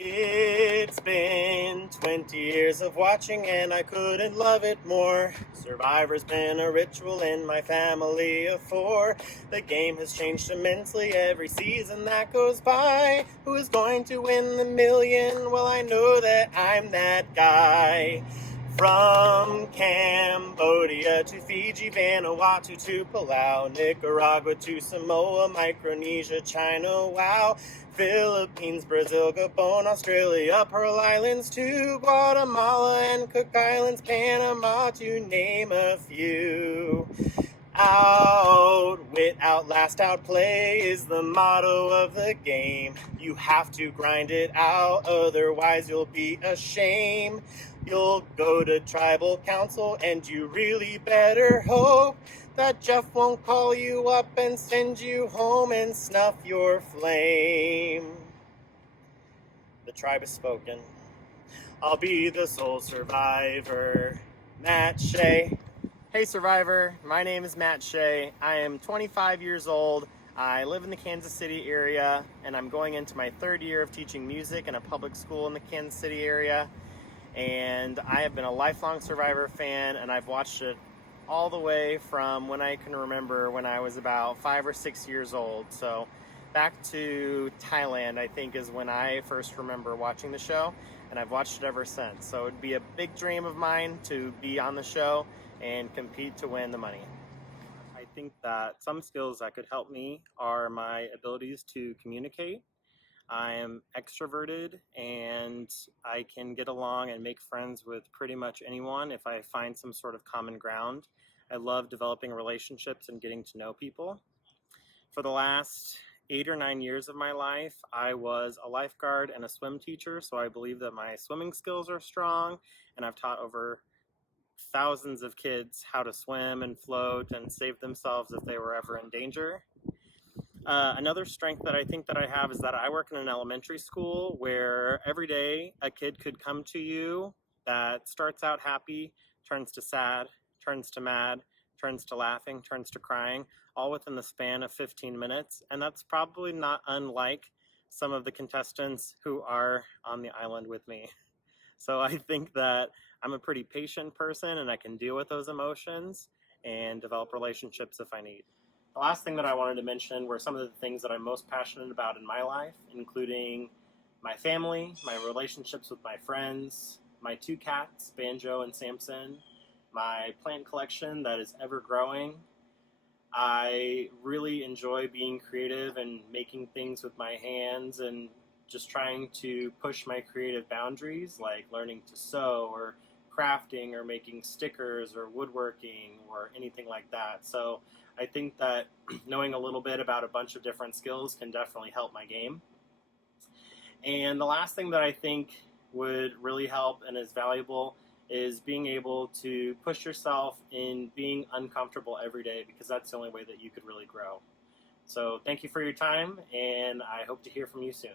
It's been 20 years of watching and I couldn't love it more. Survivor's been a ritual in my family of four. The game has changed immensely every season that goes by. Who is going to win the million? Well, I know that I'm that guy. From Cambodia to Fiji, Vanuatu to Palau, Nicaragua to Samoa, Micronesia, China, wow. Philippines, Brazil, Gabon, Australia, Pearl Islands to Guatemala and Cook Islands, Panama, to name a few. Outwit, outlast, outplay is the motto of the game. You have to grind it out, otherwise you'll be ashamed. You'll go to tribal council and you really better hope that Jeff won't call you up and send you home and snuff your flame. The tribe has spoken. I'll be the sole survivor. Matt Shea. Hey Survivor, my name is Matt Shea. I am 25 years old. I live in the Kansas City area and I'm going into my third year of teaching music in a public school in the Kansas City area. And I have been a lifelong Survivor fan and I've watched it all the way from when I can remember, when I was about 5 or 6 years old. So back to Thailand, I think, is when I first remember watching the show, and I've watched it ever since. So it'd be a big dream of mine to be on the show and compete to win the money. I think that some skills that could help me are my abilities to communicate. I am extroverted and I can get along and make friends with pretty much anyone if I find some sort of common ground. I love developing relationships and getting to know people. For the last 8 or 9 years of my life, I was a lifeguard and a swim teacher, so I believe that my swimming skills are strong, and I've taught over thousands of kids how to swim and float and save themselves if they were ever in danger. Another strength that I think that I have is that I work in an elementary school where every day a kid could come to you that starts out happy, turns to sad, turns to mad, turns to laughing, turns to crying, all within the span of 15 minutes. And that's probably not unlike some of the contestants who are on the island with me. So I think that I'm a pretty patient person and I can deal with those emotions and develop relationships if I need. The last thing that I wanted to mention were some of the things that I'm most passionate about in my life, including my family, my relationships with my friends, my 2 cats, Banjo and Samson, my plant collection that is ever growing. I really enjoy being creative and making things with my hands and just trying to push my creative boundaries, like learning to sew or crafting or making stickers or woodworking or anything like that. So I think that knowing a little bit about a bunch of different skills can definitely help my game. And the last thing that I think would really help and is valuable is being able to push yourself in being uncomfortable every day, because that's the only way that you could really grow. So thank you for your time, and I hope to hear from you soon.